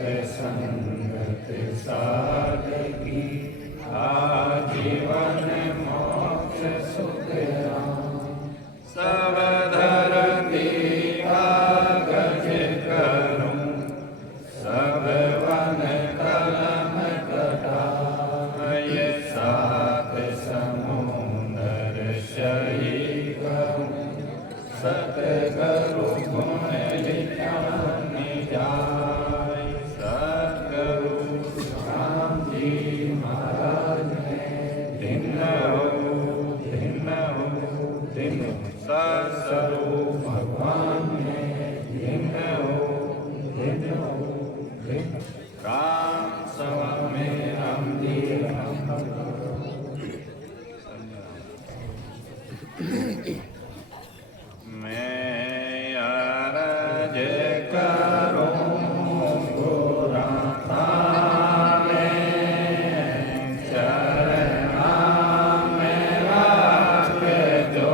संगत साधकी आजीवन मोक्ष सुख सब धरती कागज करूं सब वन कलम कटाय सात समुंदर सही करूं सतगुरु गुण विज्ञान जाय सतगुरु राम जी महाराज दिन सतस्वरूप भगवान दिन राम सभा में राम जी मैं अरज करूं गुरु थाने चरणा में राख जो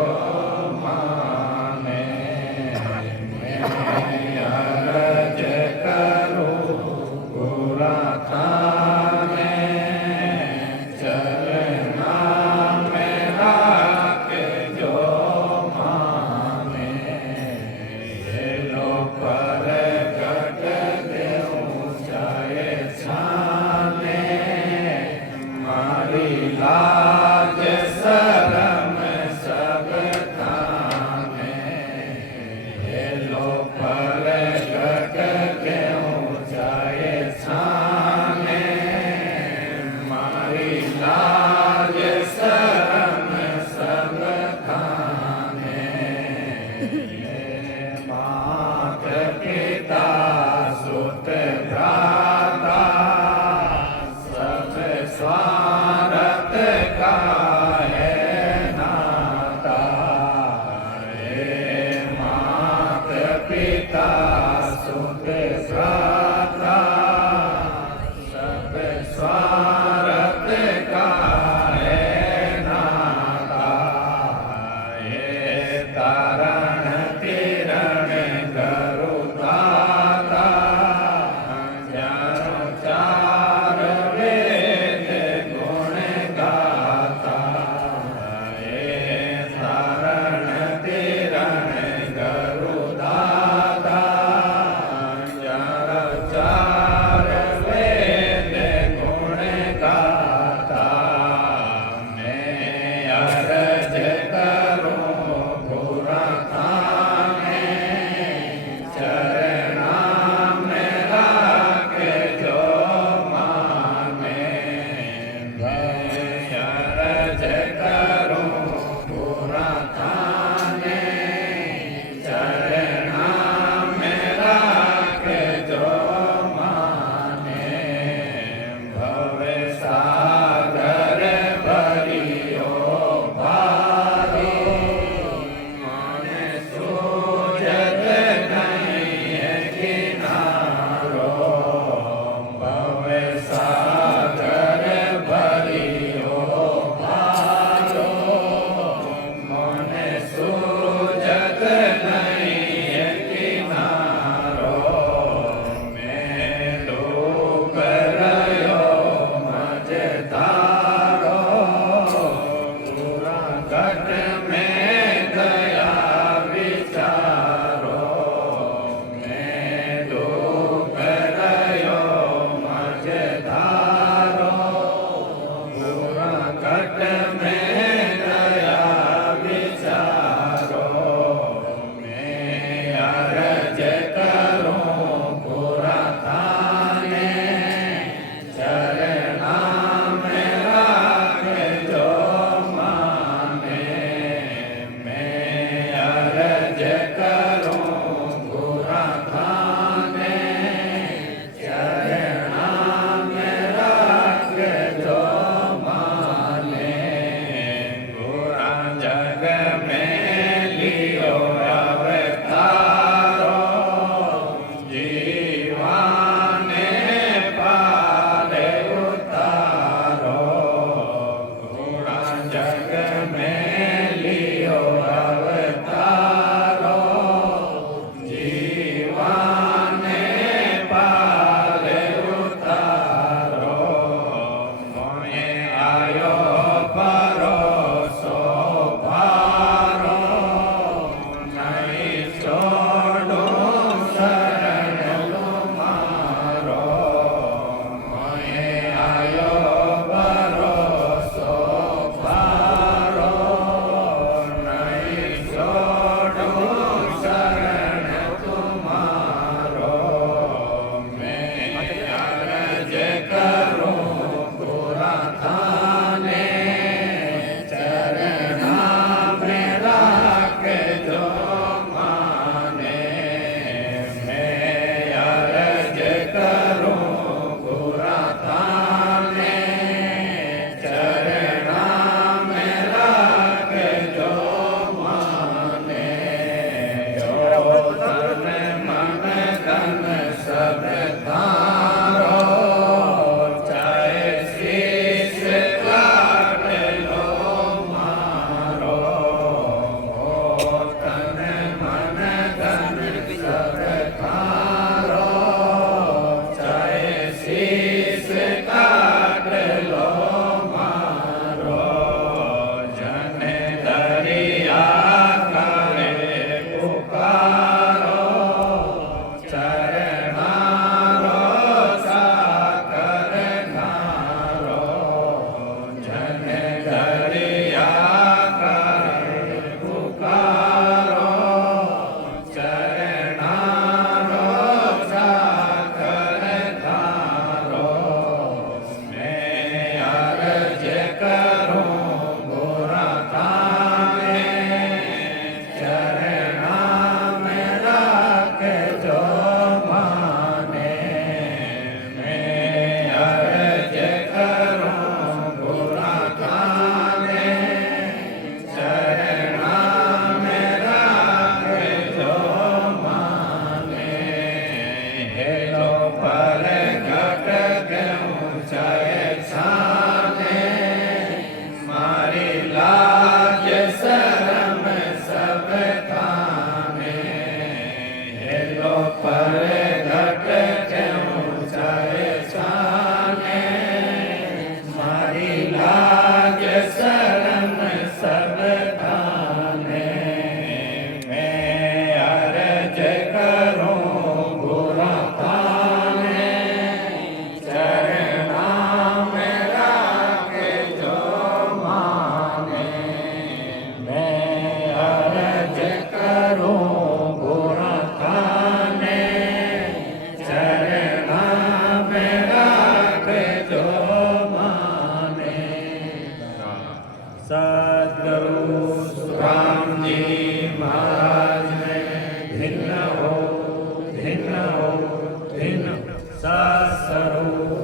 माने मैं अरज करूं गुरु थाने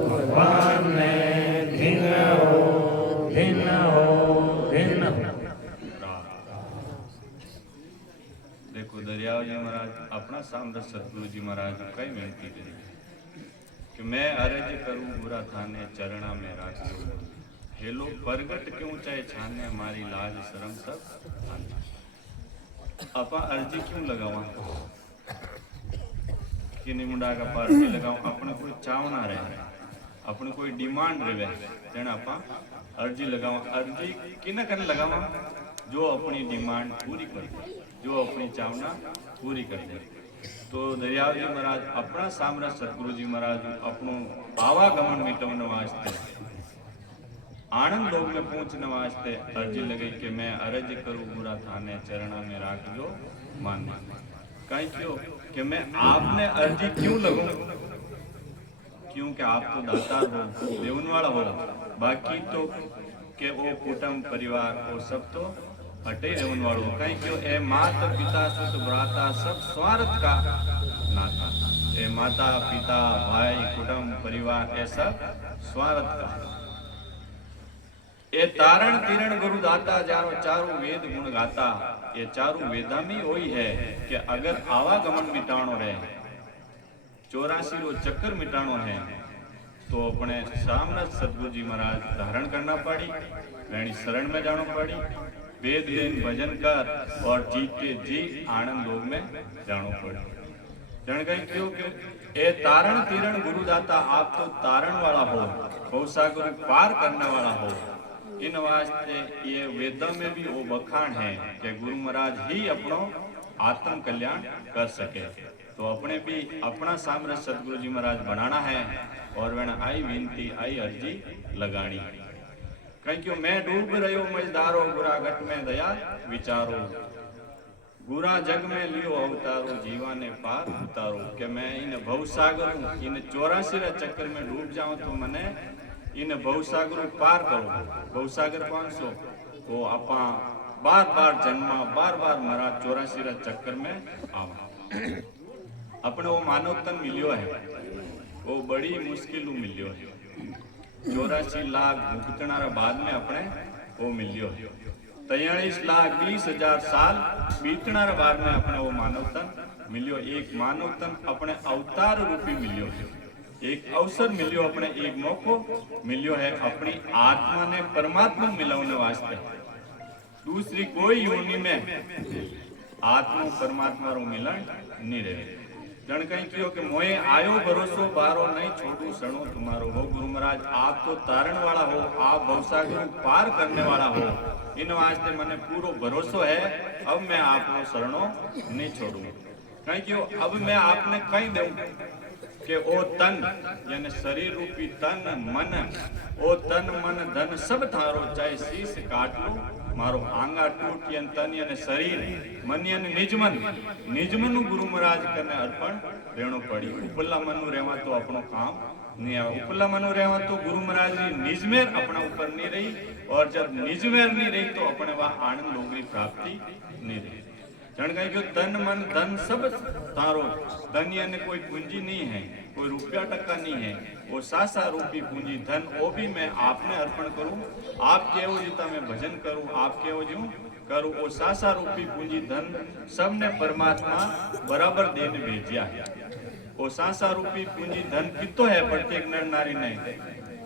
भगवान ने भिन्न हो भिन्न हो भिन्न हो। देखो दरियाव जी महाराज अपना सामने सतगुरु जी महाराज कई विनती करी कि मैं अर्ज करूं बुरा थाने चरणा में राखो हेलो प्रगट क्यों चाहे छाने मारी लाज शर्म सब अपा अर्जी क्यों लगावा कि मुंडा का पार्टी लगाओ अपने कोई चावना रहे अपने कोई डिमांड रहे तेना अपा अर्जी लगावा अर्जी किना करने लगावा जो अपनी डिमांड पूरी कर दे जो अपनी चावना पूरी कर दे। तो दरियाव जी महाराज अपना सामने सतगुरु जी महाराज अपनो आवागमन मिटवने वास्ते आनंद लोग में पहुंचने वास्ते अर्जी लगी कि मैं अर्ज करूं बुरा थाने चरणा में राख जो माने कहीं क्यों कि मैं आपने अर्जी क्यों लगूं क्योंकि आप तो दातार हो देवन वाला हो बाकी तो के वो कुटुंब परिवार वो सब तो हटे रेवन वालों कहीं क्यों ए माता पिता सुत भ्राता सब स्वार्थ का नाता ए माता पिता भाई कुटुंब परिवार ए सब स्वार्थ का ये तारण तीरण गुरु दाता जारो चारों वेद गुण गाता ये चारों वेदा में वही है कि अगर आवागमन मिटाणो रहे 84 रो चक्कर मिटाणो है तो अपने सामने सतगुरु जी महाराज धारण करना पड़ी रहनी शरण में जाना पड़ी वेद दिन भजन कर और जीते जी आनंद लोग में जानो पड़े जन कहीं क्यों कि ए तारण तीरण गुरुदाता आप तो तारण वाला हो भवसागर पार करने वाला हो इन वास्ते ये वेदों में भी वो बखान है कि गुरु महाराज ही अपनो आत्म कल्याण कर सके। तो अपने भी अपना सामने सतगुरु जी महाराज बनाना है और वह आई विनती आई अर्जी लगानी कहीं क्यों मैं डूब रहो मजदारो बुरा घट में दया विचारो बुरा जग में लियो अवतारो जीवा ने पार उतारो कि मैं इन भवसागर इन 84 चक्कर में डूब जाऊं तो मने इन भवसागर पार करो भवसागर 500 वो आपा बार बार जन्मा बार बार मरा 84 चक्कर में आवा अपने वो मानव तन मिलियो है वो बड़ी मुश्किल मिलियो है 84 लाख भुगतनारा बाद में अपने वो मिलियो 43,20,000 साल बीतनारा बाद में अपने वो मानव तन मिलियो एक मानव तन अपने अवतार रूपी मिलियो है एक अवसर मिलियो अपने एक मौको मिलियो है अपनी आत्मा ने परमात्मा मिलाने वास्ते दूसरी कोई योनि में आत्मा परमात्मा रो मिलन नहीं रहे जन कहीं क्यों कि मोए आयो भरोसो बारो नहीं छोड़ू सणो तुम्हारो हो गुरु महाराज आप तो तारण वाला हो आप भवसागर पार करने वाला हो इन वास्ते मने पूरो भरोसो है अब मैं आपको शरणों नहीं छोड़ूंगा कहीं क्यों अब मैं आपने कहीं दूं कि ओ तन यानी शरीर रूपी तन मन ओ तन मन धन सब थारो चाहे शीश काट लो मारो आंगा टूट यन तन यानी शरीर मन यानी निजमन गुरु महाराज करने अर्पण रेणो पड़ी उपला मनु रेवा तो अपनो काम नहीं आवा उपला मनु रेवा तो गुरु महाराज की निजमेर अपना ऊपर नहीं रही और जब निजमेर नहीं रही तो अपने वहां आनंद लोग की प्राप्ति नहीं रही जन कहीं क्यों तन मन धन सब तारो धन यानी कोई पूंजी नहीं है कोई रुपया टक्का नहीं है वो सासा रूपी पूंजी धन वो भी मैं आपने अर्पण करूं आप केवो जीता मैं भजन करूं आप केवो जीऊं करूं वो सासा रूपी पूंजी धन सबने परमात्मा बराबर देने भेजिया है वो सासा रूपी पूंजी धन कितो है प्रत्येक नर नारी ने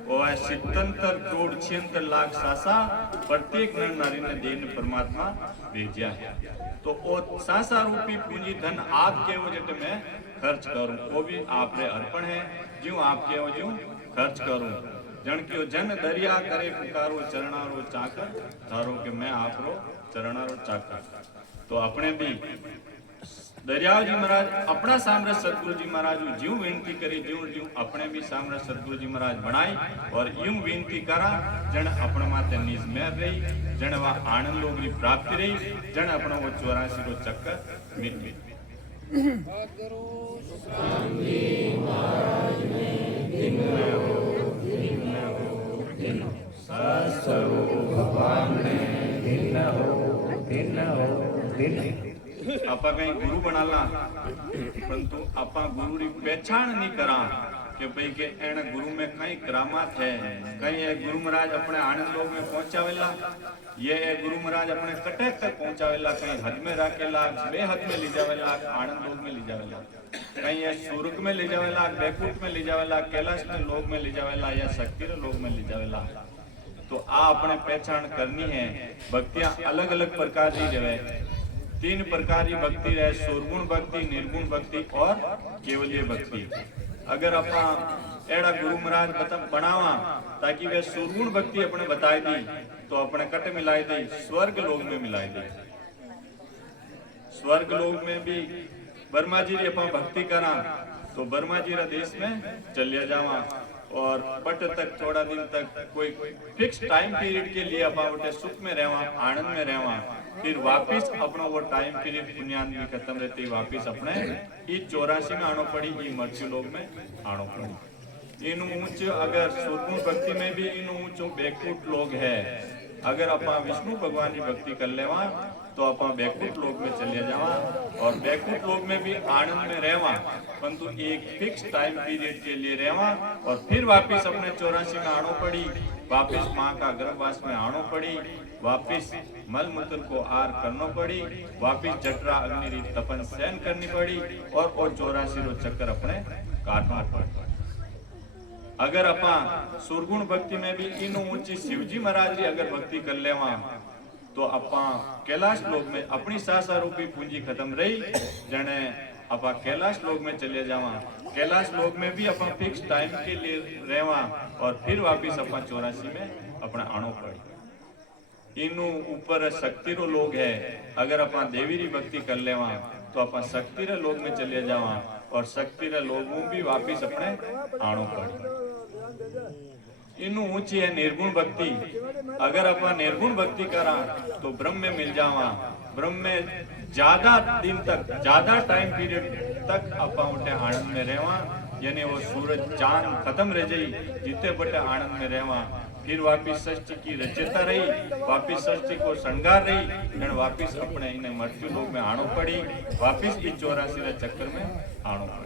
वो है 77,76 लाख सासा प्रत्येक नर नारी ने देने परमात्मा भेजिया है तो वो सासा रूपी पूंजी धन आप केवो जेटे मैं खर्च करूं वो भी आपने अर्पण है ज्यों आप केवो ज्यों खर्च करूं जन क्यों जन दरिया करे पुकारो चरणारो चाकर धारो कि मैं आपरो चरणारो चाकर तो अपने भी दरियाव जी महाराज अपना सामने सतगुरु जी महाराज ज्यों विनती करी ज्यों अपने भी सामने सतगुरु जी महाराज बनाई और यूं विनती करा जन अपने माते निज मेहर रही जन वह आनंद लोग की प्राप्ति रही जन अपना वो 84 रो चक्कर मिट मिट भगवान ने भिन्न हो आपा कहीं गुरु बनाला परंतु आपा गुरु री पहचान नहीं करा कि भाई के एने गुरु में कई करामात है, कई है गुरु महाराज अपने आनंद लोक में पहुंचावेला, ये है गुरु महाराज अपने कटक तक पहुंचावेला, कहीं हद में राखेला, बेहद में ले जावेला, आनंद लोक में ले जावेला, कहीं है स्वर्ग में ले जावेला, बैकुंठ में ले जावेला, कैलाश में लोक में ले जावेला या शक्ति रे लोक में ले जावेला। तो आ अपने पहचान करनी है। भक्तियां अलग अलग प्रकार की रहे, 3 प्रकार की भक्ति रहे, सुरगुण भक्ति, निर्गुण भक्ति और केवलीय भक्ति। अगर अपना एड़ा गुरु महाराज बनावा ताकि वे सुरगुण भक्ति अपने बताई दी तो अपने कट मिलाई दी, स्वर्ग लोक में मिलाई दी। स्वर्ग लोक में भी वर्मा जी री अपना भक्ति करा तो वर्मा जी रा देश में चलिया जावा और बट तक थोड़ा दिन तक कोई फिक्स टाइम पीरियड के लिए अपना सुख में रहवा, आनंद में रहवा, फिर वापिस अपना वो टाइम पीरियड पुण्यान भी खत्म रहती, वापिस अपने इस 84 में आनो पड़ी, ये मृत्यु लोक में आनो पड़ी। इन ऊंच अगर सुरगुण भक्ति में भी इन ऊंचो बैकुंठ लोग है। अगर अपना विष्णु भगवान की भक्ति कर लेवा तो अपना बैकुंठ लोक में चले जावा और बैकुंठ लोक में भी आनंद में रहवा, परंतु एक फिक्स टाइम पीरियड के लिए रहवा और फिर वापिस अपने 84 में आनो पड़ी, वापिस माँ का गर्भवास में आनो पड़ी, वापिस मल मूत्र को आर करना पड़ी, वापिस जठरा अग्नि तपन सहन करनी पड़ी और 84 चक्कर अपने काटना पड़ा। अगर अपा सुरगुण भक्ति में भी इन ऊंची शिवजी महाराज की अगर भक्ति कर लेवा तो अपा कैलाश लोक में अपनी सासा रूपी पूंजी खत्म रही, जने अपा कैलाश लोक में चले जावा। कैलाश लोक में भी अपा फिक्स टाइम के लिए रहवा और फिर वापिस अपा 84 में अपना आनो पड़ी। इनु ऊपर शक्ति रो लोग है, अगर अपा देवी री भक्ति कर लेवा तो अपा शक्ति रे लोक में चले जावा और शक्ति रे लोगों भी वापिस अपने आनो पड़ी। इनु ऊंची है निर्गुण भक्ति। अगर अपन निर्गुण भक्ति करा तो ब्रह्म में मिल जावा, ब्रह्म में ज्यादा दिन तक, ज्यादा टाइम पीरियड तक अपा उठे आनंद में रहवा, यानी वो सूरज चांद खत्म रह जाई, जितने बटे आनंद में रहवा। फिर वापिस षष्ठी की रचयता रही, वापिस षष्ठी को श्रृंगार रही, और वापिस अपने इन्हें मृत्यु लोक में आनो पड़ी, वापिस इस 84 चक्कर में आनो पड़ी।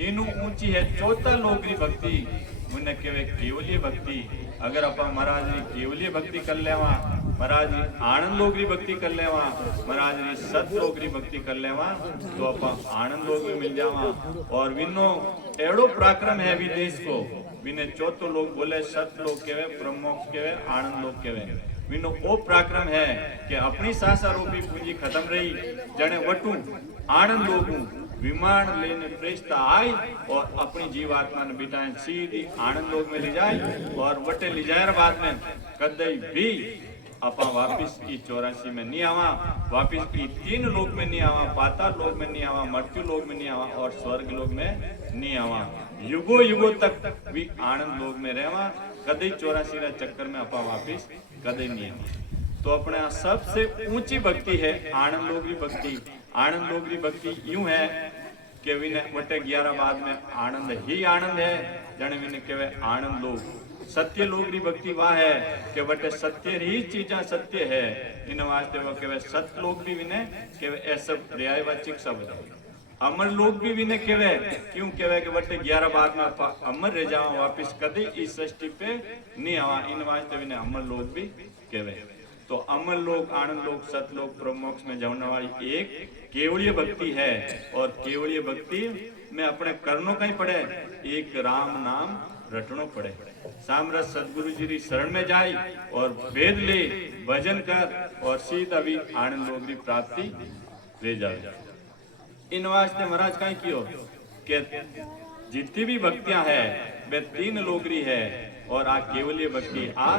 इनु ऊंची है चौथा लोक की भक्ति, उन्हें केवे केवलीय भक्ति। अगर अपा महाराज री केवलीय भक्ति कर लेवा, महाराज री आनंद लोक री भक्ति कर लेवा, महाराज री सत लोक री भक्ति कर लेवा तो अपा आनंद लोक में मिल जावा। और विनो एड़ो पराक्रम है विदेश को, विने चौथो लोग बोले सत लोक केवे, ब्रह्मोक्ष केवे, आनंद लोक केवे। विनो ओ पराक्रम है कि अपनी सासा रूपी पूंजी खत्म रही, जने वटू आनंद लोगू विमान लेने प्रेस्ता आई और अपनी जीवात्मा ने बिठाए सीधी आनंद लोक में ले जाए और वटे ले जाए। बाद में कदई भी अपा वापिस की 84 में नहीं आवा, वापिस की 3 लोक में नहीं आवा, पाताल लोक में नहीं आवा, मृत्यु लोक में नहीं आवा और स्वर्ग लोक में नहीं आवा। युगो युगो तक भी आनंद लोक में रहवा, कदई 84 चक्कर में अपा वापिस कदई नहीं आवा। तो अपने सबसे ऊंची भक्ति है आनंद लोक की भक्ति। आनंद लोक की भक्ति यूं है कि विने वटे 11 बाद में आनंद ही आनंद है, जने विने केवे आनंद लोक। सत्य लोक की भक्ति वह है कि वटे सत्य ही चीजा सत्य है, इन वास्ते वो केवे सत्य लोक भी विने केवे ऐसा पर्यायवाचिक शब्द है। अमर लोक भी विने केवे, क्यों केवे कि वटे 11 बाद में अमर रह जावा, वापिस कदी इस सृष्टि पे नहीं आवा, इन वास्ते विने अमर लोक भी केवे। तो अमर लोक, आनंद लोक, सतलोक, ब्रह्मोक्ष में जाने वाली एक केवलीय भक्ति है। और केवलीय भक्ति में अपने करनो कहीं पड़े, एक राम नाम रटनो पड़े। सामरस सदगुरु जी शरण में जाए और वेद ले, भजन कर और सीधा भी आनंद लोक की प्राप्ति ले जाए। इन वास्ते महाराज कहीं कियो कि जितनी भी भक्तियां है वे 3 लोकरी है और आ केवलीय भक्ति आ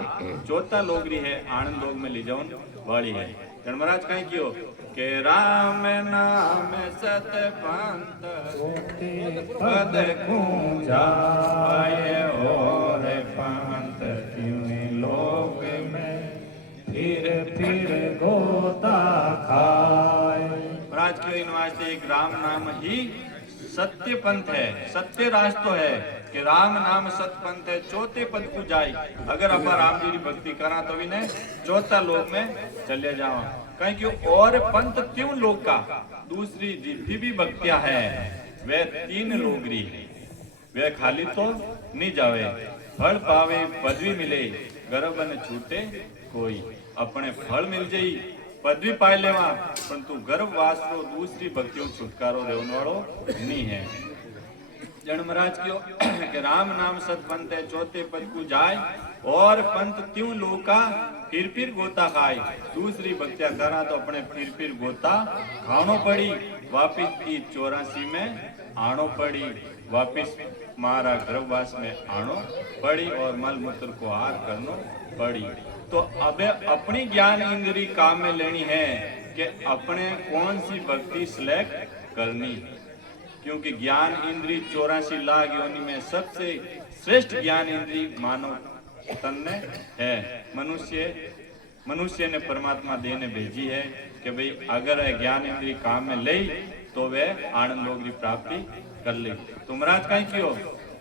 चौथा लोकरी है, आनंद लोक में ले जाऊन वाली है। महाराज कहीं क्यों के राम नाम सत पंथ पद जाए और पंथ क्यों लोक में फिर गोता खाए। महाराज क्यों इन वास्ते एक राम नाम ही सत्य पंथ है, सत्य रास्ता है कि राम नाम सत पंथ है, चौथे पद को जाए। अगर अपा राम जी की भक्ति करा तो भी चौथा लोक में चले जावा। कहीं क्यों और पंथ क्यों लोक का, दूसरी जितनी भी भक्तियां है वे 3 लोकरी है। वे खाली तो नहीं जावे। फल पावे पदवी मिले गर्भ न छूटे कोई। अपने फल मिल जाई पदवी पाई लेवा परंतु गर्भवास रो दूसरी भक्तियों छुटकारो रेवन वालो नहीं है। जन महाराज क्यों कि राम नाम सत पंथ है चौथे पद को जाए और पंथ क्यों लोका फिर गोता खाए। दूसरी भक्तियां करा तो अपने फिर गोता खानो पड़ी वापिस ई 84 में आनो पड़ी वापिस मारा गर्भवास में आनो पड़ी और मल मूत्र को हार करनो पड़ी। तो अब अपनी ज्ञान इंद्री काम में लेनी है कि अपने कौन सी भक्ति सिलेक्ट करनी, क्योंकि ज्ञान इंद्री 84 लाख योनि में सबसे श्रेष्ठ ज्ञान इंद्री मानव तन ने है। मनुष्य ने परमात्मा देने भेजी है कि भाई अगर ज्ञान इंद्री काम में ले तो वे आनंद लोक की प्राप्ति कर ले। तो महाराज कहीं क्यों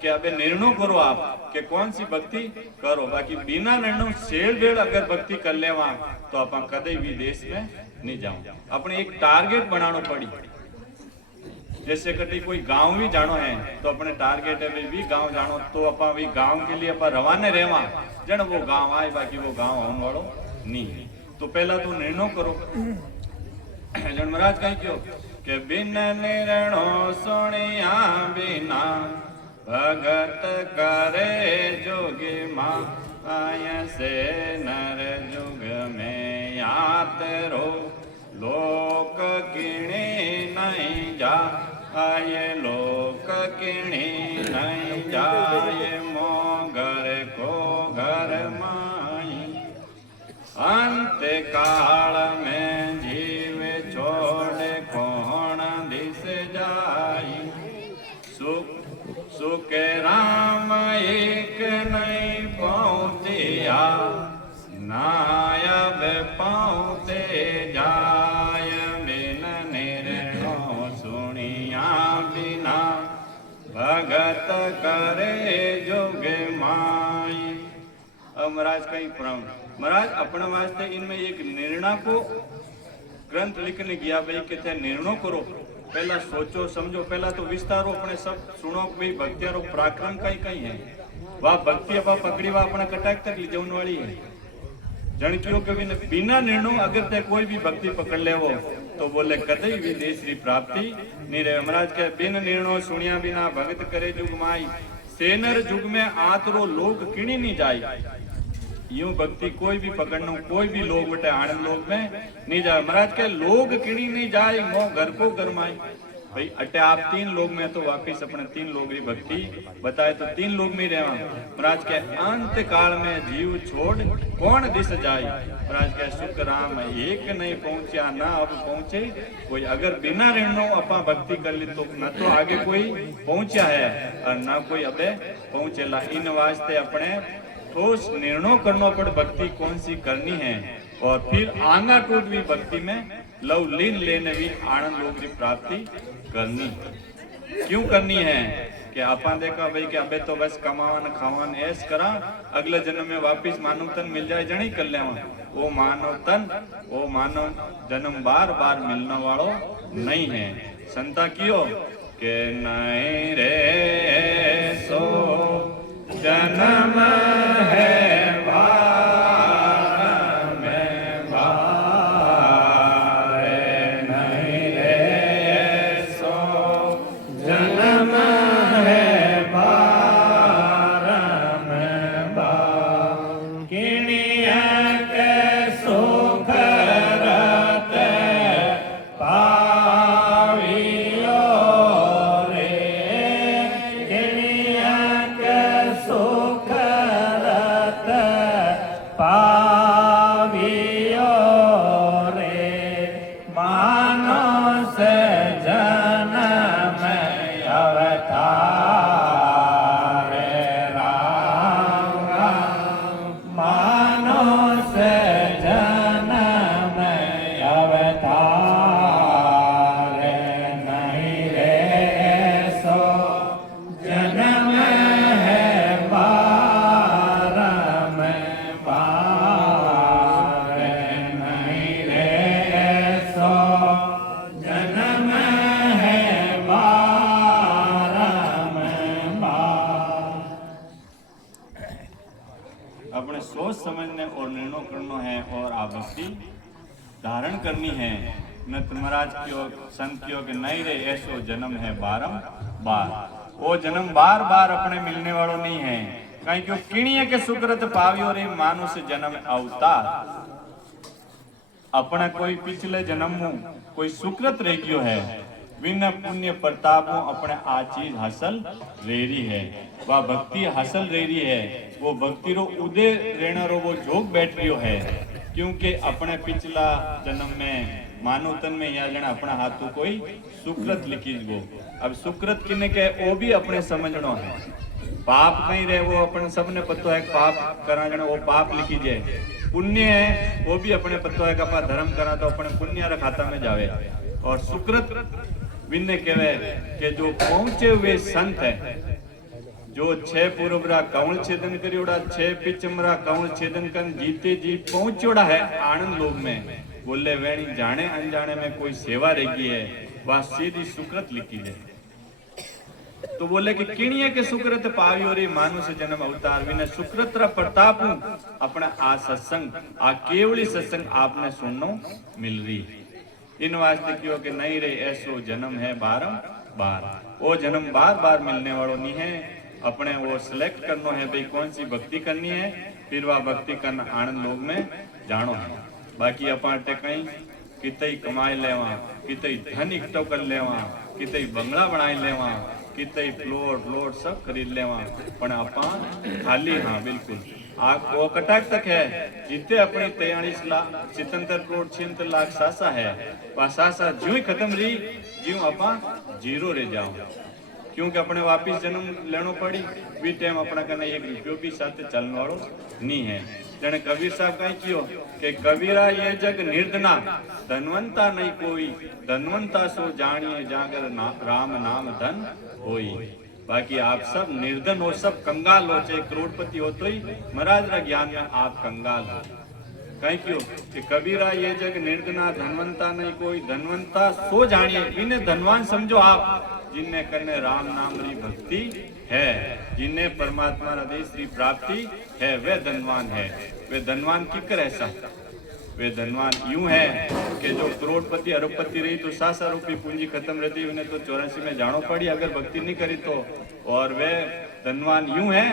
कि अबे निर्णय करो आप कि कौन सी भक्ति करो। बाकी बिना निर्णय सेल बेल अगर भक्ति कर ले वहां तो अपन कदे भी देश में नहीं जाओ। अपने एक टारगेट बनाना पड़ी। जैसे कभी कोई गांव भी जानो है तो अपने टारगेट है भी गांव जानो तो अपन भी गांव के लिए अपन रवाना रहवा जन वो गांव आए बाकी वो गांव आने वालों नहीं। तो पहला तो निर्णय करो। जन महाराज कहीं क्यों के बिन निर्णो सुनिया बिना भगत करे जोगी माँ आय से नर जुग में यात रो लोक किणे नहीं जा आये लोक किणे नहीं जाए मोगर को घर माई। अंत काल में जीव छोड़ कौन दिस जाई। सुख राम एक नहीं पहुँचिया नायब पहुँचे जाय। बिन निर्णो सुनिया बिना भगत करे जोग माई। अब महाराज कहीं प्रम महाराज अपने वास्ते इनमें एक निर्णय को ग्रंथ लिखने गया भाई कि निर्णय करो। पहला सोचो समझो पहला तो विस्तारो अपने सब सुनो भाई भक्तियां रो पराक्रम कहीं कहीं है। वह भक्ति अपा पकड़ी वह अपना कटाक तक ले जाने वाली है। जन कभी बिना निर्णय अगर ते कोई भी भक्ति पकड़ ले वो तो बोले कदई भी देश की प्राप्ति नहीं रहे। महाराज के बिन निर्णय सुनिया बिना भगत करे जुग माई। सेनर जुग में आतरो लोग किणी नहीं जाए। यूं भक्ति कोई भी पकड़ना कोई भी लोग बेटे आनंद लोग में नहीं जाए। महाराज के लोग किणी नहीं जाए मो घर को गरमाई। भाई अटे आप 3 लोग में तो वापिस अपने 3 लोग की भक्ति बताए तो 3 लोग में रहवा। महाराज के अंत काल में जीव छोड़ कौन दिस जाए। महाराज के सुख राम एक नहीं पहुंचा ना अब पहुंचे कोई। अगर बिना ऋणों अपा भक्ति कर ली तो न तो आगे कोई पहुंचा है और ना कोई अबे पहुंचेला। इन वास्ते अपने ठोस निर्णय करना पड़ भक्ति कौन सी करनी है और फिर आंगा टूट भी भक्ति में लव लीन लेने भी आनंद लोक की प्राप्ति करनी। क्यों करनी है कि आपा देखा भाई कि अबे तो बस कमावन खावन ऐस करा अगले जन्म में वापिस मानव तन मिल जाए जनी कर लेवा। वो मानव जन्म बार बार मिलने वालों नहीं है। संता कियो के नहीं रे सो जन्म है के अपने सोच समझने और निर्णय करना है और आप भक्ति धारण करनी है। न तो महाराज क्यों संत क्यों कि नहीं रे ऐसो जन्म है बारंबार, वो जन्म बार बार अपने मिलने वालों नहीं है। कहीं क्यों किणिये के सुकृत पाव्यो रे मानुष जन्म अवतार। अपना कोई पिछले जन्म में कोई सुकृत रह गयो है, बिना पुण्य प्रतापों अपने आ चीज हासिल रेरी है, वह भक्ति हासिल रेरी है। वो भक्ति रो उदय रहना रो वो जोग बैठ रियो है, क्योंकि अपने पिछला जन्म में मानव तन में या जन अपना हाथों कोई सुकृत लिखी गो। अब सुकृत किने के वो भी अपने समझनो है। पाप कहीं रहे वो अपने सबने पता है, पाप करा जन वो पाप लिखी जाए। पुण्य है वो भी अपने पता है कि अपना धर्म करा तो अपने पुण्य खाता में जावे। और सुकृत विन्ने कहवे कि जो पहुंचे हुए संत है, जो 6 पूर्वरा कवल छेदन करियोड़ा, 6 पिचमरा कवल छेदन कर जीते जी पहुंचोड़ा है आनंद लोक में। बोले वेणी जाने अनजाने में कोई सेवा रही है, वह सीधी सुकृत लिखी है। तो बोले कि किणिये के सुकृत पाव्यो रे मानुष जन्म अवतार, बिना सुकृत प्रताप अपना आ सत्संग आ केवली सत्संग आपने सुननो मिल रही। इन वास्ते क्यों कि नहीं रे ऐसो जन्म है बारंबार, वो जन्म बार बार मिलने वालों नहीं है। अपने वो सिलेक्ट करना है भाई कौन सी भक्ति करनी है, फिर वह भक्ति करना आनंद लोक में जानो है। बाकी अपन कहीं कितई कमाई लेवा, कितई धन इकट्ठो कर लेवा, कितई बंगला बनाई लेवा, कितई प्लॉट लोट सब खरीद लेवा, पण अपन खाली हाँ बिल्कुल आप वो कटाक तक है जितने अपनी 43 लाख 77 करोड़ 76 लाख सासा है, वह सासा ज्यों ही खत्म रही ज्यों अपन जीरो रह जाओ। क्योंकि अपने वापिस जन्म लेनो पड़ी, भी टाइम अपना करना 1 रुपयो भी साथ चलने वालों नहीं है। जने कबीर साहब कहीं कियो कि कबीरा ये जग निर्धना, धनवंता नहीं कोई, धनवंता सो जानिए जागर राम नाम धन होई। बाकी आप सब निर्धन हो, सब कंगाल हो, चाहे करोड़पति हो तो ही महाराज रा ज्ञान में आप कंगाल हो। कहीं क्यों कि कबीरा ये जग निर्धना, धनवंता नहीं कोई, धनवंता सो जानिए, इन्हें धनवान समझो आप जिनने करने राम नाम री भक्ति है, जिन्हें परमात्मा हृदय श्री प्राप्ति है, वे धनवान है। वे धनवान किकर ऐसा, वे धनवान यूं है कि जो करोड़पति अरबपति रही तो 7 रुपये पूंजी खत्म रहती, उन्हें तो 84 में जानो पड़ी अगर भक्ति नहीं करी तो। और वे धनवान यूं है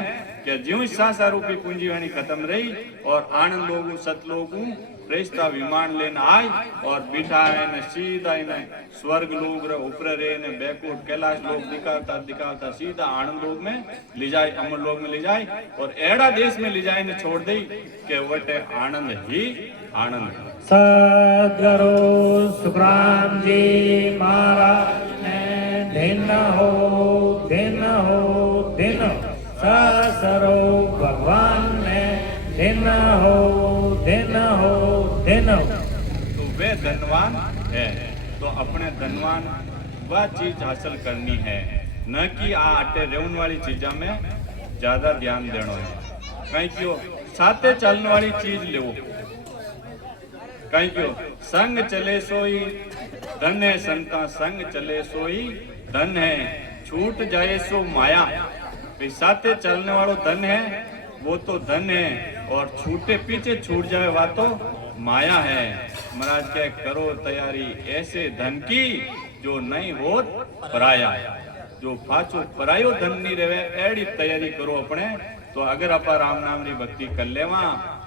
कि ज्यों 7 रुपये पूंजी वाणी खत्म रही और आनंद लोगों सतलोगों प्रेस्ता विमान लेना आए और बिठाए ने सीधा इन्हें स्वर्ग लोग ऊपर रहे ने बैकुंठ कैलाश लोग दिखाता दिखाता सीधा आनंद लोग में ले जाए, अमर लोग में ले जाए और एड़ा देश में ले जाए ने छोड़ दे के वटे आनंद ही आनंद। सद्गुरु सुखराम जी महाराज ने दिन हो दिन हो दिन, ससरो भगवान ने दिन हो दिन हो दिन। तो वे धनवान है, तो अपने धनवान वह चीज हासिल करनी है, न कि आ अटे रेवन वाली चीजा में ज्यादा ध्यान देना है। कहीं क्यों साथे चलने वाली चीज ले, कहीं क्यों संग चले सोई धन है, संता संग चले सोई धन है, छूट जाए सो माया। साथे चलने वालों धन है, वो तो धन है, और छूटे पीछे छूट जाए वह तो माया है। महाराज क्या करो तैयारी ऐसे धन की जो नहीं हो पराया, जो फाचो परायो धन नहीं रहे, एड़ी तैयारी करो अपने। तो अगर आप राम नाम री भक्ति कर लेवा,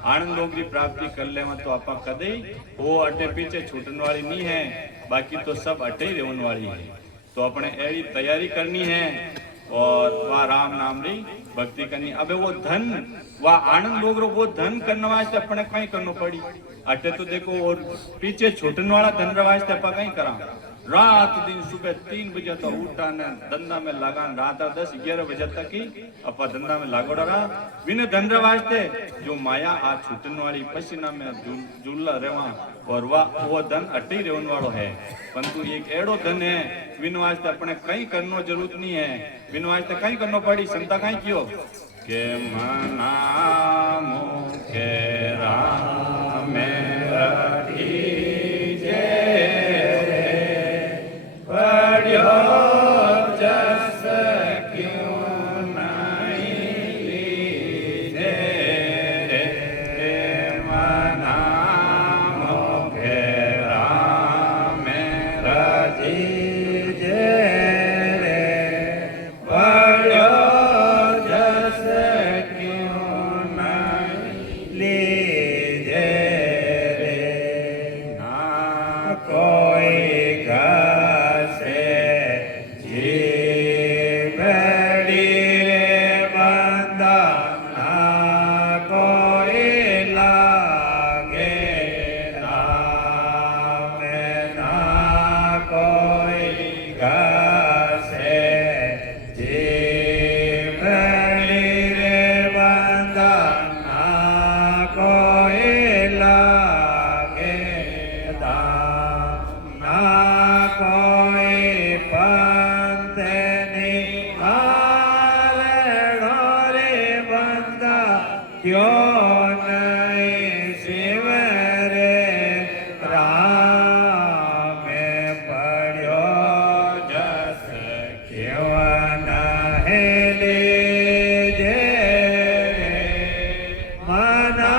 आनंद लोग की प्राप्ति कर लेवा, तो आप कदे वो अटे पीछे छूटने वाली नहीं है, बाकी तो सब अटे ही रहने वाली है। तो अपने एड़ी तैयारी करनी है और वह राम नाम री भक्ति करनी। अबे वो धन वह आनंद लोग रो वो धन करने वास्ते अपने कहीं करना पड़ी, अटे तो देखो और पीछे छूटने वाला धन वास्ते अपा कहीं करा। रात दिन सुबह 3 बजे तो उठा ने धंधा में लगान, रात 10-11 बजे तक ही अपा धंधा में लागोड़ा रहा बिना धन वास्ते। जो माया आ छूटने वाली पसीना में झूला रेवा और वह वो धन अटी रेवन वालों है, परंतु एक एड़ो धन है बिन वास्ते अपने कहीं करनो जरूरत नहीं है, बिन वास्ते कहीं करनो पड़ी। संता कहीं क्यों के मना मुखे राम रखी जे पढ़ो जस क्यों नहीं लीजे क्यों नहीं शिव रे राम पढ़ो जस क्यों नहीं लीजे मना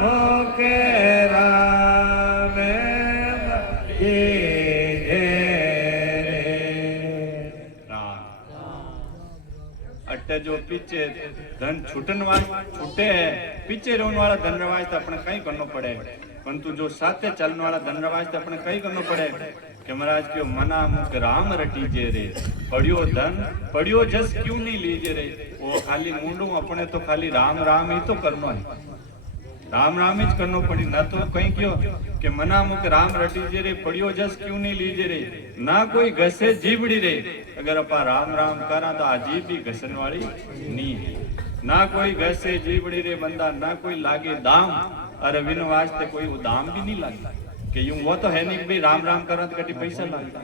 मुके राम लीजे अट्टे जो पीछे धन छूटन वाला छूटे है पीछे रोने वाला धन रवाज तो अपने कहीं करना पड़े परंतु जो साथे चलने वाला धन रवाज तो अपने कहीं करना पड़े कि महाराज क्यों मना मुख राम रटीजे रे पढ़ियो धन पढ़ियो जस क्यों नहीं लीजे रे वो खाली मुंडू अपने तो खाली राम राम ही तो करना है राम राम ही करनो पड़ी ना तो कहीं क्यों कि मना मुख राम रटीजे रे पढ़ियो जस क्यों नहीं लीजे रे ना कोई घसे जीवड़ी रे अगर अपा राम राम करा तो आ जीव भी घसन वाली नहीं है ना कोई घसे जीवड़ी रे बंदा ना कोई लागे दाम अरे विन वास्ते कोई वो दाम भी नहीं लगता कि यूं वो तो है नहीं कि भाई राम राम करा तो कटी पैसा लगता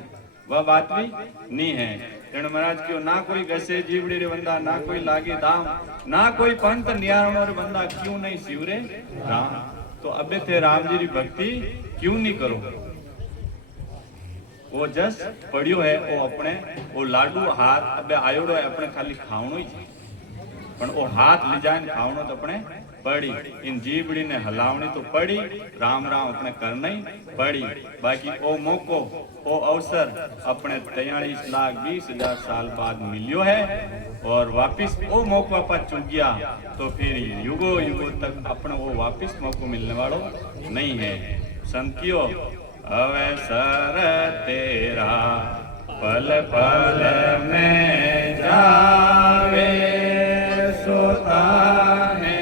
वह बात भी नहीं है तेणु महाराज क्यों ना कोई घसे जीवड़ी रे बंदा ना कोई लागे दाम ना कोई पंथ नियारणो रे बंदा क्यों नहीं शिवरे राम तो अबे थे राम जी री भक्ति क्यों नहीं करो वो जस पढ़ियो है वो अपने वो लाडू हाथ अबे आयोड़ो है अपने खाली खावणो ही पण वो हाथ ले जाए खावणो तो अपने पड़ी इन जीवड़ी ने हलावनी तो पड़ी राम राम अपने करना ही पड़ी बाकी ओ मौको ओ अवसर अपने 43,20,000 साल बाद मिलियो है और वापिस वो मौका पर चुक गया तो फिर युगो युगो तक अपने वो वापिस मौको मिलने वालों नहीं है संतियो अवसर तेरा पल पल में जावे सोता है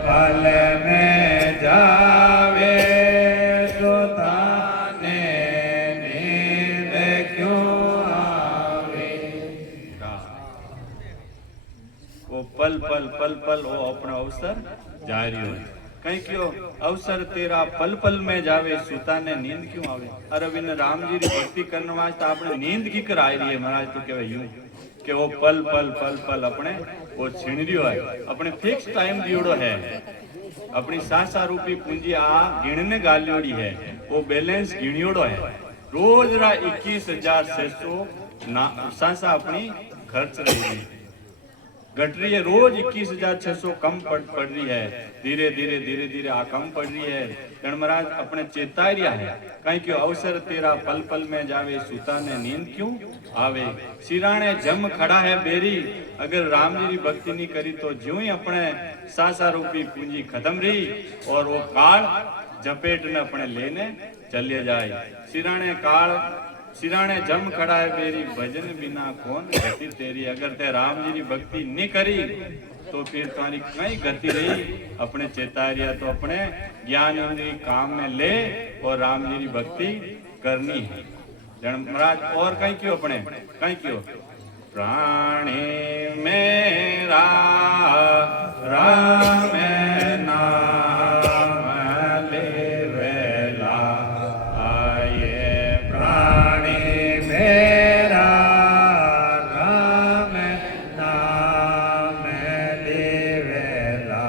पल में जावे सुताने नींद क्यों आवे वो पल पल पल पल वो अपना अवसर जारी हो कहीं क्यों अवसर तेरा पल पल में जावे सुताने नींद क्यों आवे अरे विन राम जी री भक्ति करने वास्ते आपने नींद की कर आई रही है महाराज तो कहवे यूं कि वो पल पल पल पल अपने वो छीन रियो है अपने फिक्स टाइम दियोड़ो है अपनी सासा रूपी पूंजी आ गिणने गालियोड़ी है वो बैलेंस गिणियोड़ो है रोज रा 21,600 सासा अपनी खर्च रही है घट रही है रोज 21,600 कम पड़ रही है धीरे धीरे धीरे धीरे आ कम पड़ रही है गण महाराज अपने चेतारिया है कहीं क्यों अवसर तेरा पल पल में जावे सुता ने नींद क्यों आवे सिराणे जम खड़ा है बेरी अगर राम जी की भक्ति नहीं करी तो ज्यों ही अपने सासा रूपी पूंजी खत्म रही और वो काल जपेट ने अपने लेने चले जाए सिराणे जम खड़ा है बेरी भजन बिना कौन गति तेरी अगर ते राम जी की भक्ति नहीं करी तो फिर तुम्हारी कई गति रही अपने चेतारिया तो अपने ज्ञान इंद्रिय काम में ले और राम जी की भक्ति करनी है जन महाराज और कहीं क्यों अपने कहीं क्यों प्राणी मेरा राम नाम ले वेला आए प्राणी मेरा राम नाम ले वेला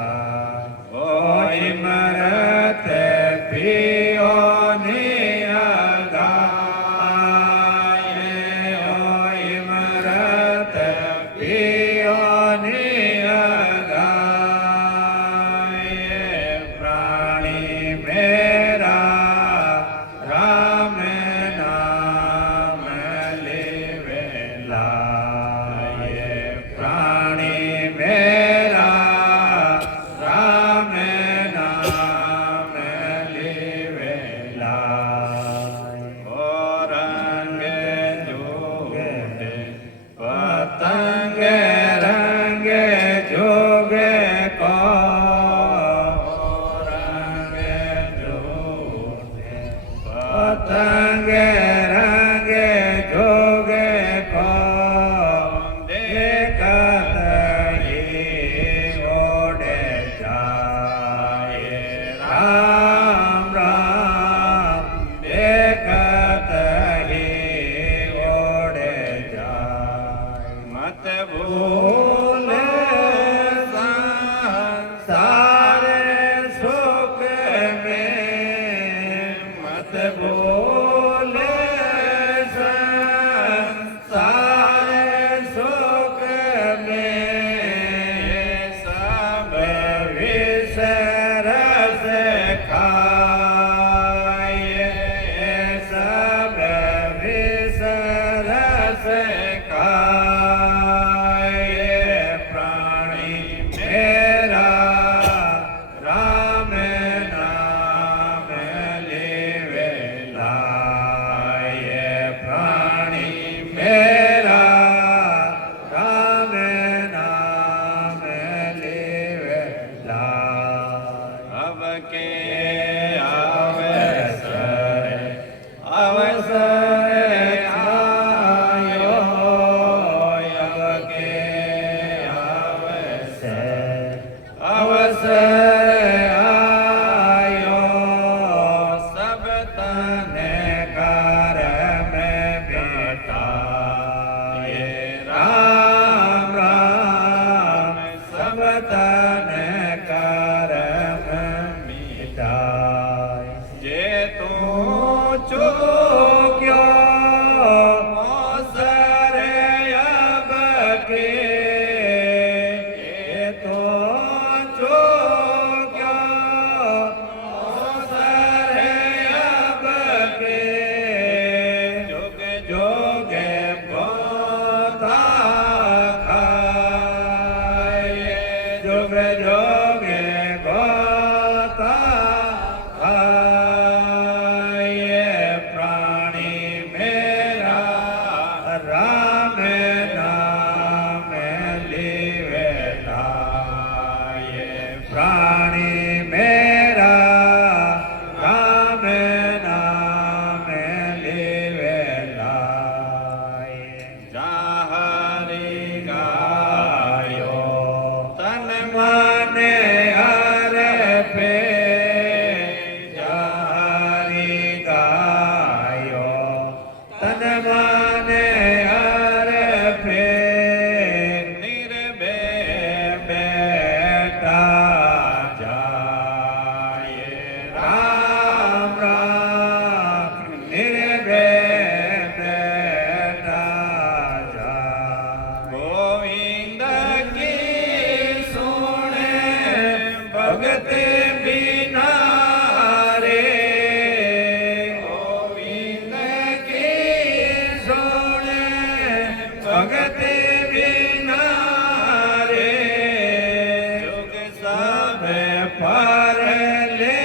ओय मरत पियो मत भूले सारे सुख में मत भूले सारे सुख में सब विसर से खाए सब विसर से खाए प्राणी मेरा राम नाम लेवे लाए प्राणी मेरा राम नाम लेवे लाए अब के अवसर आयो अब के अवसर आयो सब तने कर में बेटा ये राम राम सब तने कर में बेटा जे तू चूक्यो मोसर अब के ये तो चूक्यो मोसर अब के जोग जोगे पोता खाए जोग जोगे गोता खाए प्राणी मेरा राम नाम लेवे लाए प्राणी मेरा राम नाम लेवे लाए जाहरी गायो तन मन हर पे जारी गायो तन मन हर पे निर्भय बेटा जाए राम राम निर्भय बेटा जाए गोविंद की सुने भगत बिना रे गोविंद की सुने भगत बिना रे जोग सब पर ले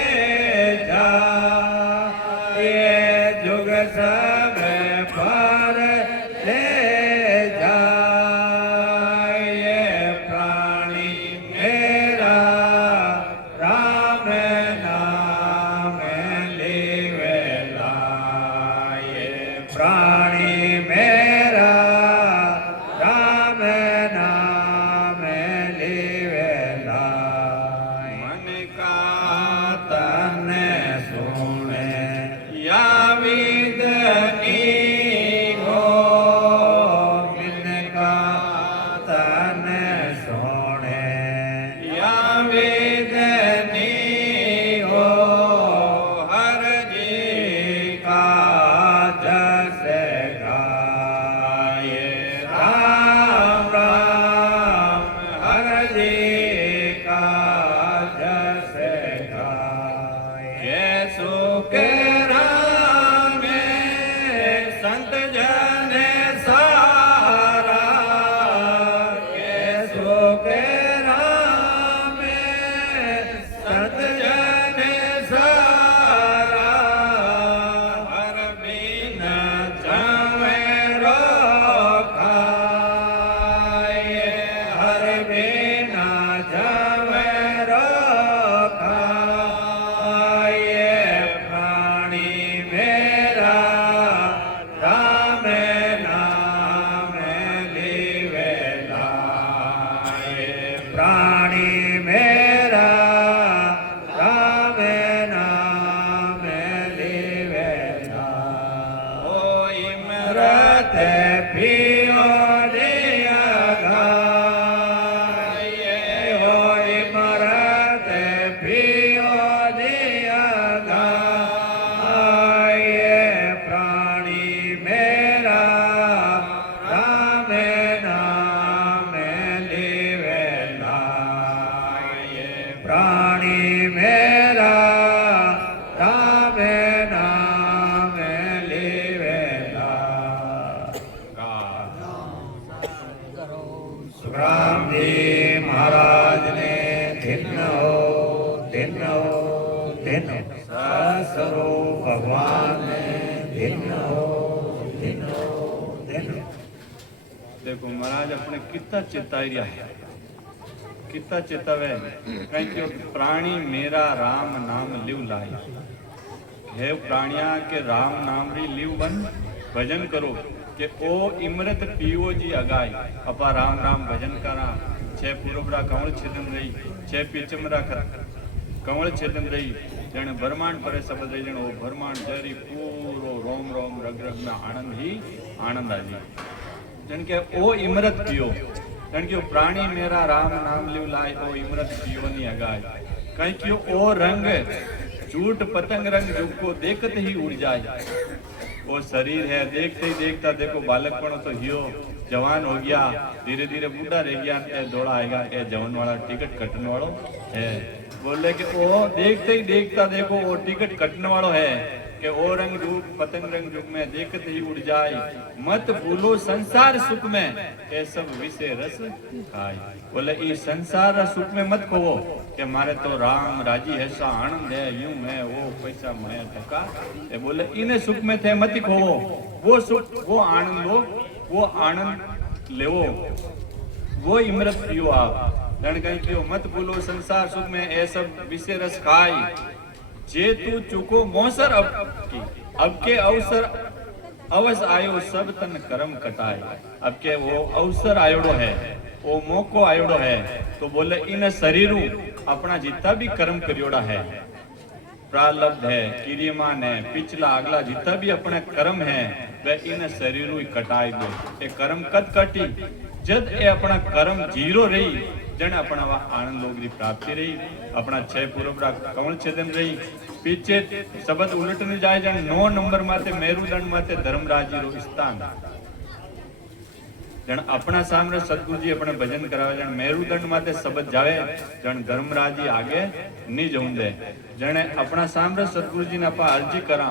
जा ये जुग सब पर ले जा ये प्राणी मेरा राम नाम लेवे लाए प्राणी मेरा राम नाम लेवे लाए मन का तन सुने या विदनी हो जिनका तन सोने या विदनी हो हर जी का जस गाए राम राम हर जी का जस गाए कैसो के राम संत जन सारा सुखराम जी महाराज ने धन्य हो धन्य हो धन्य सरो भगवान ने धन्य हो धन्य हो धन्य। देखो महाराज अपने कितना चेताई रहा है, कितना चेतावे कहीं क्यों प्राणी मेरा राम नाम लिव लाई है प्राणिया के राम नाम री लिव बन भजन करो के ओ इमरत पियो जी अगाई अपा राम राम भजन करा छे पूर्वरा कंवल छेदन रही छे पीचमरा कंवल छेदन रही जन ब्रह्मांड परे शब्द रही जन वो ब्रह्मांड जरी पूरो रोम रोम रग रग में आनंद ही आनंद आ जी जन के ओ इमरत पियो जन के प्राणी मेरा राम नाम लिव लाए ओ इमरत पियो नी अगाई कहीं क्यों ओ रंग झूठ पतंग रंग जुग को देखते ही उड़ जाए वो शरीर है देखते ही देखता देखो बालकपण तो हियो जवान हो गया धीरे धीरे बूढ़ा रह गया ए दौड़ा आएगा ए जवान वाला टिकट कटने वालों है बोले कि वो देखते ही देखता देखो वो टिकट कटने वालों है कि ओ रंग रूप पतंग रंग जुग में देखते ही उड़ जाए मत भूलो संसार सुख में ये सब विषय रस खाए बोले इस संसार सुख में मत खोवो कि मारे तो राम राजी है सा आनंद है यूं है वो पैसा मैं टका ये बोले इन्हें सुख में थे मत खोवो वो सुख वो आनंद लो वो आनंद लेवो वो इमरत पियो आप रण कहीं क्यों मत भूलो संसार सुख में ये सब विषय रस खाए जे तू चुको मोसर अब के अवसर अवस आयो सब तन कर्म कटाए अब के वो अवसर आयोड़ो है वो मौको आयोड़ो है तो बोले इन शरीरू अपना जितना भी कर्म करियोड़ा है प्रारब्ध है किरियमान है पिछला अगला जितना भी अपना कर्म है वह इन शरीरू कटाई दो ये कर्म कद कटी जद ये अपना कर्म जीरो रही जन अपना आनंद लोग की प्राप्ति रही अपना 6 पूर्वरा कंवल छेदन रही पीछे शब्द उलट नहीं जाए जन 9 नंबर माते मेरुदंड माते धर्मराजी रो स्थान जन अपना सामने सदगुरु जी अपने भजन करावे जन मेरुदंड माते शब्द जावे जन धर्मराजी आगे नहीं जाऊं दे जने अपना सामने सदगुरु जी ने अपा अर्जी करा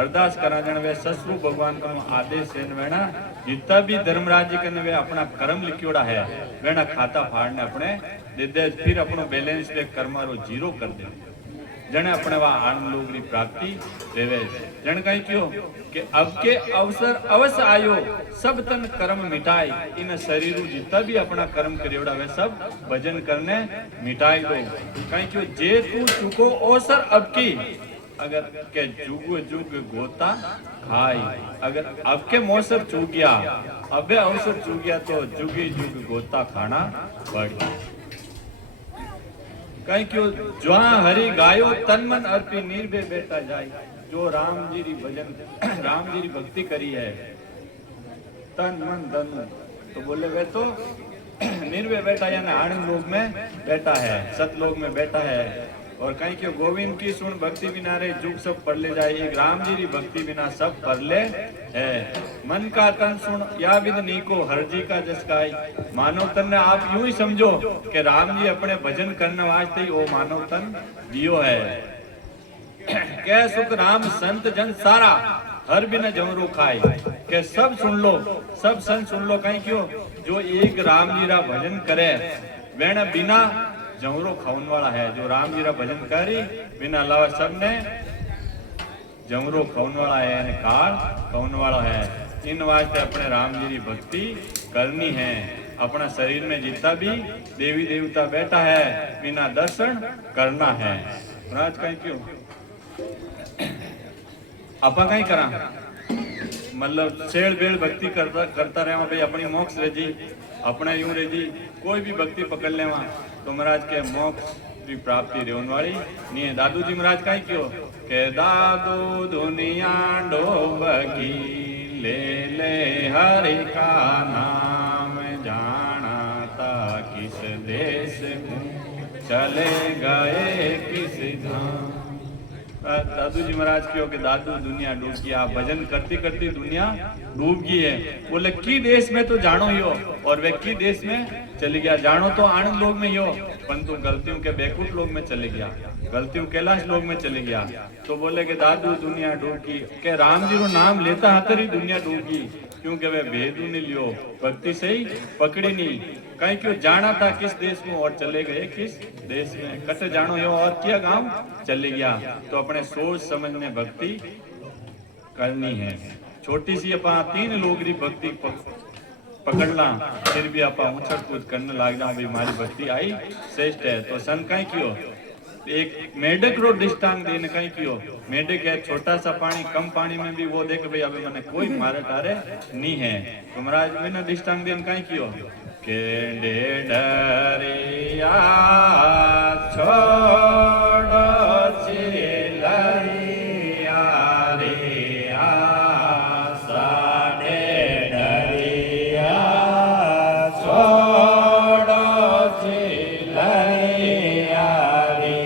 अरदास करा जन वे ससरु भगवान को आदेश है वेना जितना भी धर्मराज जी कने वे अपना कर्म लिखियोड़ा है वेना खाता फाड़ने अपने दे दे फिर अपनो बैलेंस ले कर्मारो जीरो कर दे जने अपने वहाँ आनंद लोग की प्राप्ति देवे जन कहीं क्यों कि अब के अवसर अवश्य आयो सब तन कर्म मिटाई इन शरीर जितना भी अपना कर्म करियोड़ा वे सब भजन करने मिटाई दो कहीं क्यों जे तू चुको अवसर अब की अगर के जुग जुग गोता खाई अगर अब के मौसर चूक गया अब अवसर चूक गया तो जुगी जुग गोता खाना पड़ कहीं क्यों जो हरि गायो तन मन अर्पी निर्भय बैठा जाए जो राम जी री भजन राम जी री भक्ति करी है तन मन धन तो बोले वे तो निर्भय बैठा यानी आनंद लोक में बैठा है सतलोक में बैठा है और कहीं क्यों गोविंद की सुन भक्ति बिना रे जुग सब पर ले जाए एक राम जी री भक्ति बिना सब पर ले है मन का तन सुन या विद नीको हर जी का जस गाई मानव तन ने आप यूं ही समझो कि राम जी अपने भजन करने वास्ते ही वो मानव तन दियो है क्या सुख राम संत जन सारा हर बिना जमरू खाए के सब सुन लो सब संत सुन लो कहीं क्यों जो एक राम जी रा भजन करे वह बिना जमरो खावन वाला है जो राम जी रा भजन करी बिना अलावा सबने जमरो खावन वाला है काल खावन वाला है इन वास्ते अपने राम जी की भक्ति करनी है अपना शरीर में जितना भी देवी देवता बैठा है बिना दर्शन करना है महाराज कहीं क्यों आपा कहीं करा मतलब छेड़ बेड़ भक्ति करता रहे भाई अपनी मोक्ष रह जी अपना यूं रह जी कोई भी भक्ति पकड़ ले वहां तो महाराज के मोक्ष की प्राप्ति रेवन वाली नहीं है दादू जी महाराज कहीं क्यों के दादू दुनिया डोबगी ले ले हरि का नाम जाना था किस देश में चले गए किस धाम दादू जी महाराज क्यों कि दादू दुनिया डूब गया भजन करती करती दुनिया डूब गई है बोले की देश में तो जानो ही हो और वे की देश में चले गया जानो तो आनंद लोग में ही हो परंतु गलतियों के बेकूफ लोग में चले गया गलती कैलाश लोक में चले गया तो बोले कि दादू दुनिया डूबी के राम जी रो नाम लेता हतर ही दुनिया डूबी क्योंकि वे भेदू ने लियो भक्ति सही पकड़ी नहीं कहीं क्यों जाना था किस देश में और चले गए किस देश में कट जानो यो और क्या गांव चले गया तो अपने सोच समझ में भक्ति करनी है छोटी सी अपा 3 लोग री भक्ति पकड़ना फिर भी अपा उछल कूद करने लग जाओ भाई हमारी भक्ति आई श्रेष्ठ है तो सन कहीं क्यों एक मेढक रो दृष्टांत देने कहीं क्यों मेढक है छोटा सा पानी कम पानी में भी वो देख भाई अभी मैंने कोई मारे टारे नहीं है तो महाराज मैंने दृष्टांत देने कहीं क्यों केंडे डरिया छोड़ो चिलरिया रे साढ़े डरिया छोड़ो चिलरिया रे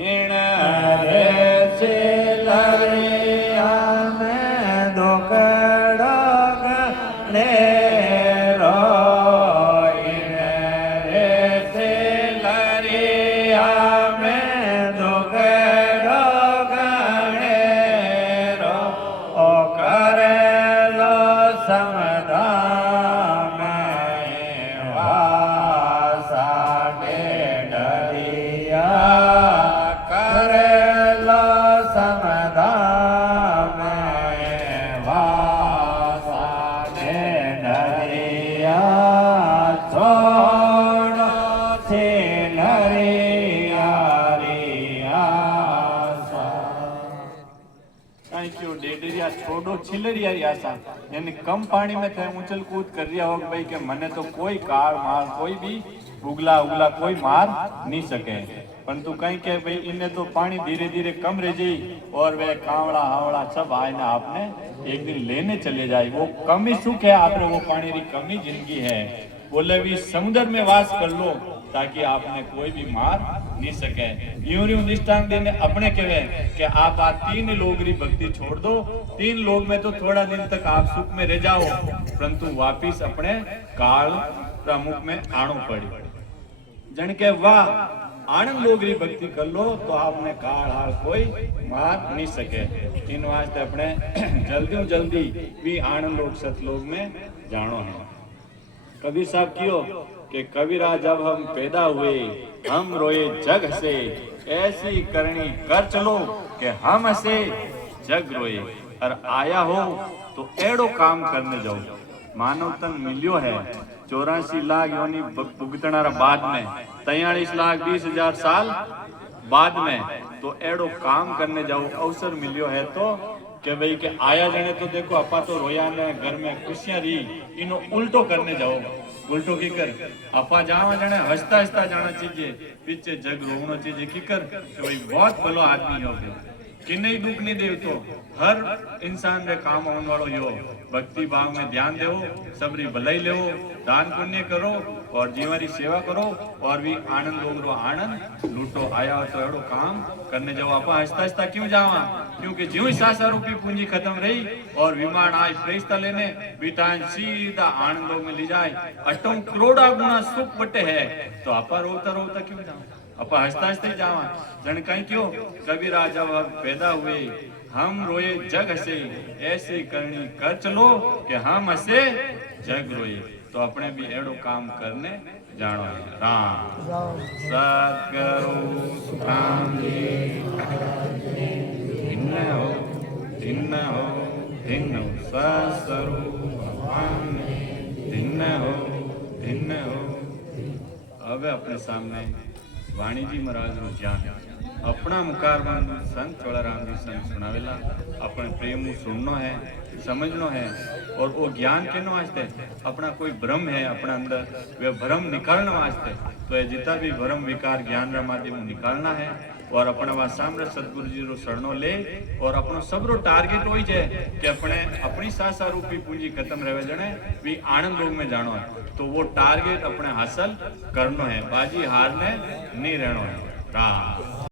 इन रे चिलरिया में दुखड़ा ले रो इन रे चिलरिया में दुखड़ा गणे रो ओ करे लो समाधान में वासा के डरिया करे लो समाधान में वासा के डरिया छोड़ो से नरिया रिया कहीं क्यों डेडरिया छोड़ो छिलरिया यासा यानी कम पानी में थे उछल कूद कर रिया हो भाई के मने तो कोई कार मार कोई भी उगला उगला कोई मार नहीं सके परंतु कहीं के भाई इन्हें तो पानी धीरे धीरे कम रह जाई और वे कावड़ा हावड़ा सब आए ना आपने एक दिन लेने चले जाए वो कमी सुख है आपने वो पानी की कमी जिंदगी है बोले भी समुद्र में वास कर लो ताकि आपने कोई भी मार नहीं सके यूं दृष्टांत देने अपने कहे कि आप 3 लोग री भक्ति छोड़ दो 3 लोग में तो थोड़ा दिन तक आप सुख में रह जाओ परंतु वापिस अपने काल प्रमुख में आनो पड़ी जन के वाह आनंद लोग री भक्ति कर लो तो आपने काल हाल कोई मार नहीं सके इन वास्ते अपने जल्दी भी आनंद लोग सतलोक में जानो है कबीर साहब क्यों कि कबीरा जब हम पैदा हुए हम रोए जग हसे ऐसी करनी कर चलो कि हम हसे जग रोए और आया हो तो एड़ो काम करने जाओ मानव तन मिलियो है 84 लाख योनि भुगतनारा बाद में 43,20,000 साल बाद में तो एड़ो काम करने जाओ अवसर मिलियो है तो कि भाई के आया जाने तो देखो अपा तो रोया ने घर में खुशियां रही इनो उल्टो करने जाओ उल्टो की कर अपा जावा जाने हंसता हंसता जाना चाहिए पीछे जग रोना चाहिए की कर भाई बहुत भलो आदमी हो गए कि नहीं दुख नहीं दे तो हर इंसान रे काम होने वालों यो भक्ति भाव में ध्यान देवो सबरी भलाई लेवो दान पुण्य करो और जीवारी सेवा करो और भी आनंद लोग रो आनंद लूटो आया हो तो एड़ो काम करने जाओ आपा हंसता हंसता क्यों जावा क्योंकि ज्यों ही 700 रुपये पूंजी खत्म रही और विमान आए फरिश्ता लेने बिटान सीधा आनंद लोग में ले जाए अटों करोड़ा गुना सुख बटे है तो आपा रोता रोता क्यों जाओ अपा हंसता हंसते जावा जन कहीं क्यों कबीरा जब हम पैदा हुए हम रोए जग हसे ऐसी करनी कर चलो कि हम हसे जग रोए तो अपने भी एड़ो काम करने जानो है राम सतगुरु सुखाम भिन्न हो भिन्न हो भिन्न हो सतगुरु भगवान भिन्न हो भिन्न हो अब अपने सामने वाणी जी महाराज नो ज्ञान अपना मुकारवान संत चोड़ाराम जी संत सुनावेला अपने प्रेम सुननो है समझनो है और वो ज्ञान केनो वास्ते अपना कोई भ्रम है अपना अंदर वे भ्रम निकालने वास्ते तो ये जितना भी भ्रम विकार ज्ञान रा माध्यम निकालना है और अपना वहां सामने सतगुरु जी रो शरणो ले और अपनो सबरो टारगेट हो जाए कि अपने अपनी 700 रुपये पूंजी खत्म रहे जने भी आनंद लोग में जानो है तो वो टारगेट अपने हासिल करनो है बाजी हारने नहीं रहनो है राम।